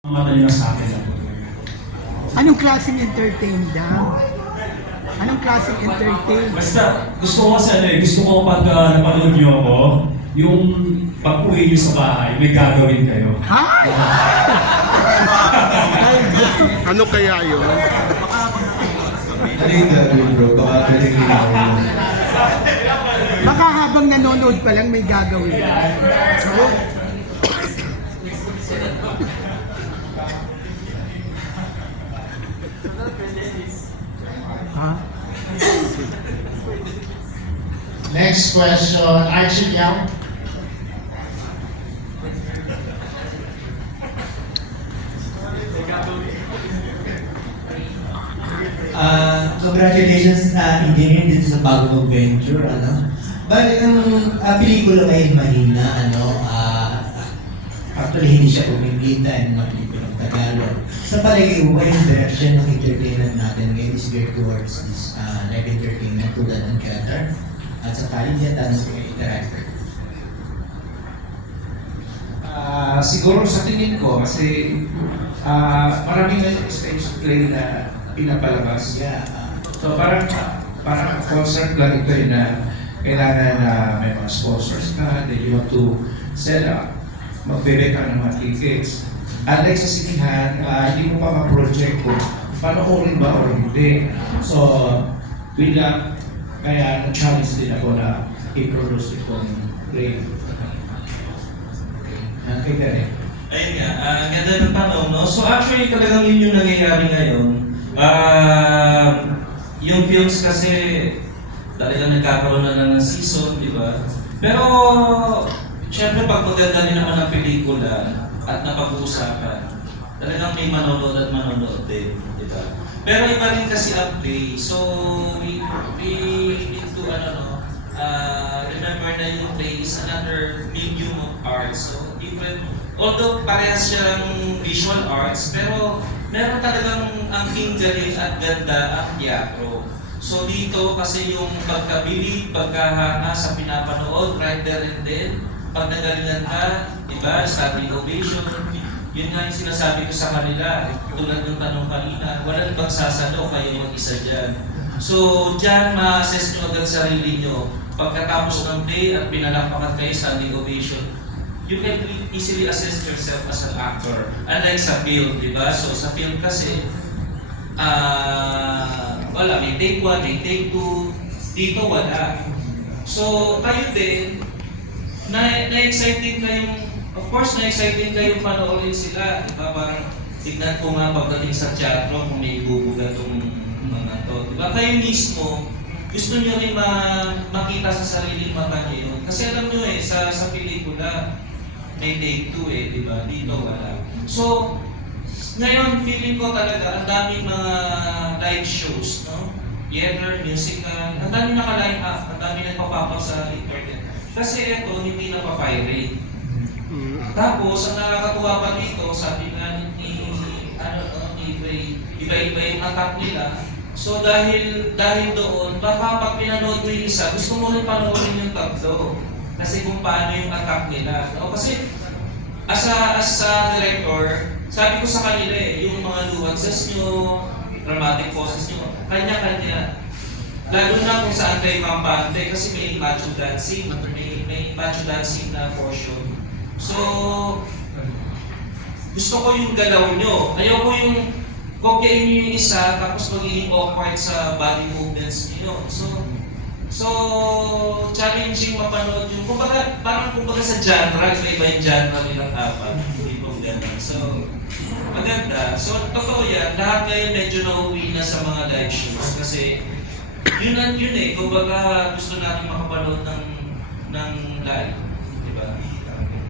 mata nyo na sa akin lang po. Anong klaseng entertain daw? Anong klaseng entertain? Basta, gusto ko kasi gusto ko pag napanood nyo ako, yung pag-uwi nyo sa bahay, may gagawin kayo. Ha? Ano kaya yun? Ano yung gagawin bro? Baka pwedeng linawin mo. Baka habang nanonood pa lang may gagawin. So, ha? Next question, Archie Young. Congratulations na engineer dito sa bagong venture, ano? Bali, ang pelikula ngayon mahina, ano, actually hindi siya pumipita ng mga pelikulang Tagalog. Sa palagay mo ba yung direction ng entertainment natin ngayon is geared towards this live entertainment tulad ng theater? At sa paligid, tanong ko yung director. Siguro sa tingin ko kasi maraming stage play na pinapalabas. Yeah. So parang concert lang ito na kailangan na may mga sponsors ka, that you want to sell out, magbebe ka ng mga tickets. Unlike sa sinihan, hindi mo pa ma-project kung panoorin ba o hindi. So, kaya na-challenge din ako na i-produce itong play. Kay Derek. Ayun nga, ganda ng tanong, no? So actually talagang yun yung nangyayari ngayon. Yung films kasi talagang nagkakaroon na lang ng season, di ba? Pero, syempre pag maganda rin naman ang pelikula at napag-uusapan, talagang may manonood at manonood din, di ba? Pero iba rin kasi ang play. So, we need to, remember na yung play is another medium of art. So, different, although parehas siyang visual arts, pero meron talagang ang galing at ganda ang teatro. So dito kasi yung pagkabilib, pagkahanga sa pinapanood, right there and then, pag nagalingan ka, di ba, standing ovation, yun nga yung sinasabi ko sa kanila, tulad ng tanong kanina, walang bang sasalo kayo mag-isa dyan. So dyan ma-assess nyo agad sarili nyo. Pagkatapos ng play at pinalampakan kayo standing ovation, you can easily assess yourself as an actor. Unlike sa film, di ba? So sa film kasi, wala, may take 1, may take 2, dito wala. So kayo din, na-excite din kayong, of course na-excite din kayong panoorin sila. Di ba? Parang tignan ko nga pagdating sa teatro kung may ibubuga itong mga to. Di ba? Kayo mismo, gusto nyo rin makita sa sariling mata nyo yun. Kasi alam nyo sa pelikula, may take 2 di ba? Dito wala. So, ngayon, feeling ko talaga, ang daming mga live shows, no? Theater, musical, ang daming naka-line up, ang daming nagpapapang sa internet. Kasi ito, hindi na pa-pirate. Tapos, ang nakakatuwa pa dito, sabi nga ni iba-iba yung attack nila. So, dahil doon, baka pag pinanood mo yung isa, gusto mo rin panoorin yung tatlo. Kasi kung paano yung attack nila. No? Kasi as a director, sabi ko sa kanila yung mga nuances nyo, dramatic poses nyo, kanya-kanya. Lalo na kung saan kayo kampante kasi may macho dancing, may macho dancing na portion. So, gusto ko yung galaw nyo. Ayoko yung kopyain nyo yung isa tapos magiging awkward sa body movements nyo. So, challenging mapanood yung, parang sa genre, iba yung genre nilang apat, hindi po ganun. So, maganda. So, totoo yan, lahat ngayon medyo nauwi na sa mga live shows kasi yun kumbaga gusto natin makapanood ng live, di ba?